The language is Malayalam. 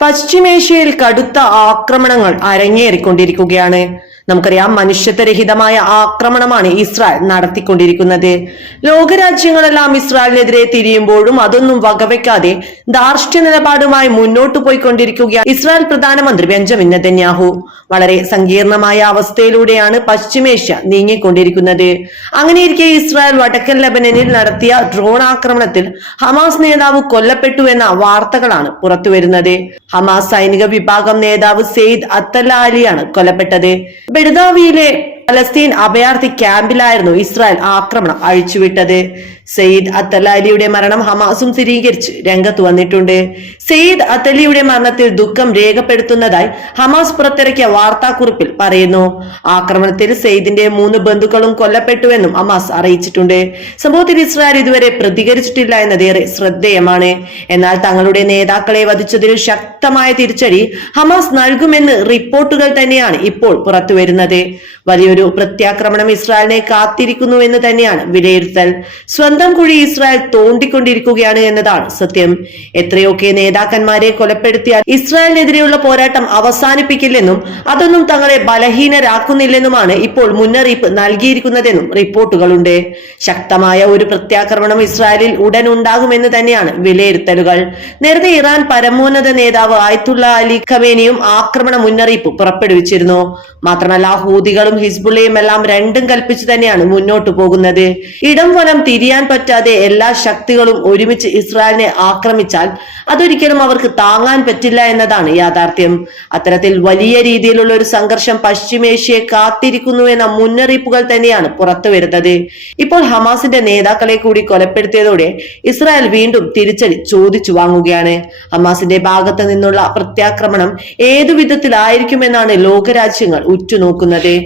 പശ്ചിമേഷ്യയിൽ കടുത്ത ആക്രമണങ്ങൾ അരങ്ങേറിക്കൊണ്ടിരിക്കുകയാണ്. നമുക്കറിയാം മനുഷ്യത്വരഹിതമായ ആക്രമണമാണ് ഇസ്രായേൽ നടത്തിക്കൊണ്ടിരിക്കുന്നത്. ലോകരാജ്യങ്ങളെല്ലാം ഇസ്രായേലിനെതിരെ തിരിയുമ്പോഴും അതൊന്നും വകവെക്കാതെ ധാർഷ്ട്യ നിലപാടുമായി മുന്നോട്ടു പോയിക്കൊണ്ടിരിക്കുകയാണ് ഇസ്രായേൽ പ്രധാനമന്ത്രി ബെഞ്ചമിൻ നെതന്യാഹു. വളരെ സങ്കീർണമായ അവസ്ഥയിലൂടെയാണ് പശ്ചിമേഷ്യ നീങ്ങിക്കൊണ്ടിരിക്കുന്നത്. അങ്ങനെയിരിക്കെ ഇസ്രായേൽ വടക്കൻ ലബനനിൽ നടത്തിയ ഡ്രോൺ ആക്രമണത്തിൽ ഹമാസ് നേതാവ് കൊല്ലപ്പെട്ടു എന്ന വാർത്തകളാണ് പുറത്തുവരുന്നത്. ഹമാസ് സൈനിക വിഭാഗം നേതാവ് സെയ്ദ് അത്തല്ല അലിയാണ് കൊല്ലപ്പെട്ടത്. ബെഡദാവിയിലെ പലസ്തീൻ അഭയാർത്ഥി ക്യാമ്പിലായിരുന്നു ഇസ്രായേൽ ആക്രമണം അഴിച്ചുവിട്ടത്. സെയ്ദ് അത്തലാലിയുടെ മരണം ഹമാസും സ്ഥിരീകരിച്ച് രംഗത്ത് വന്നിട്ടുണ്ട്. സെയ്ദ് അത്തലിയുടെ മരണത്തിൽ ദുഃഖം രേഖപ്പെടുത്തുന്നതായി ഹമാസ് പുറത്തിറക്കിയ വാർത്താക്കുറിപ്പിൽ പറയുന്നു. ആക്രമണത്തിൽ സെയ്ദിന്റെ മൂന്ന് ബന്ധുക്കളും കൊല്ലപ്പെട്ടുവെന്നും ഹമാസ് അറിയിച്ചിട്ടുണ്ട്. സംഭവത്തിൽ ഇസ്രായേൽ ഇതുവരെ പ്രതികരിച്ചിട്ടില്ല എന്നതേറെ ശ്രദ്ധേയമാണ്. എന്നാൽ തങ്ങളുടെ നേതാക്കളെ വധിച്ചതിൽ ശക്തമായ തിരിച്ചടി ഹമാസ് നൽകുമെന്ന് റിപ്പോർട്ടുകൾ തന്നെയാണ് ഇപ്പോൾ പുറത്തുവരുന്നത്. വലിയൊരു പ്രത്യാക്രമണം ഇസ്രായേലിനെ കാത്തിരിക്കുന്നു എന്ന് തന്നെയാണ് വിലയിരുത്തൽ. സ്വന്തം കുഴി ഇസ്രായേൽ തോണ്ടിക്കൊണ്ടിരിക്കുകയാണ് എന്നതാണ് സത്യം. എത്രയൊക്കെ നേതാക്കന്മാരെ കൊലപ്പെടുത്തിയാൽ ഇസ്രായേലിനെതിരെയുള്ള പോരാട്ടം അവസാനിപ്പിക്കില്ലെന്നും അതൊന്നും തങ്ങളെ ബലഹീനരാക്കുന്നില്ലെന്നുമാണ് ഇപ്പോൾ മുന്നറിയിപ്പ് നൽകിയിരിക്കുന്നതെന്നും റിപ്പോർട്ടുകളുണ്ട്. ശക്തമായ ഒരു പ്രത്യാക്രമണം ഇസ്രായേലിൽ ഉടൻ ഉണ്ടാകുമെന്ന് തന്നെയാണ് വിലയിരുത്തലുകൾ. നേരത്തെ ഇറാൻ പരമോന്നത നേതാവ് ആയത്തുള്ള അലി ഖമേനിയും ആക്രമണ മുന്നറിയിപ്പ് പുറപ്പെടുവിച്ചിരുന്നു. മാത്രമല്ല ഹൂതികളും ഹിസ്ബുള്ളയും എല്ലാം രണ്ടും കൽപ്പിച്ച് തന്നെയാണ് മുന്നോട്ട് പോകുന്നത്. ഇടം വലം തിരിയാൻ പറ്റാതെ എല്ലാ ശക്തികളും ഒരുമിച്ച് ഇസ്രായേലിനെ ആക്രമിച്ചാൽ അതൊരിക്കലും അവർക്ക് താങ്ങാൻ പറ്റില്ല എന്നതാണ് യാഥാർത്ഥ്യം. അത്തരത്തിൽ വലിയ രീതിയിലുള്ള ഒരു സംഘർഷം പശ്ചിമേഷ്യയെ കാത്തിരിക്കുന്നു എന്ന മുന്നറിയിപ്പുകൾ തന്നെയാണ് പുറത്തു വരുന്നത്. ഇപ്പോൾ ഹമാസിന്റെ നേതാക്കളെ കൂടി കൊലപ്പെടുത്തിയതോടെ ഇസ്രായേൽ വീണ്ടും തിരിച്ചടി ചോദിച്ചു വാങ്ങുകയാണ്. ഹമാസിന്റെ ഭാഗത്ത് നിന്നുള്ള പ്രത്യാക്രമണം ഏതു വിധത്തിലായിരിക്കുമെന്നാണ് ലോകരാജ്യങ്ങൾ ഉറ്റുനോക്കുന്നത്.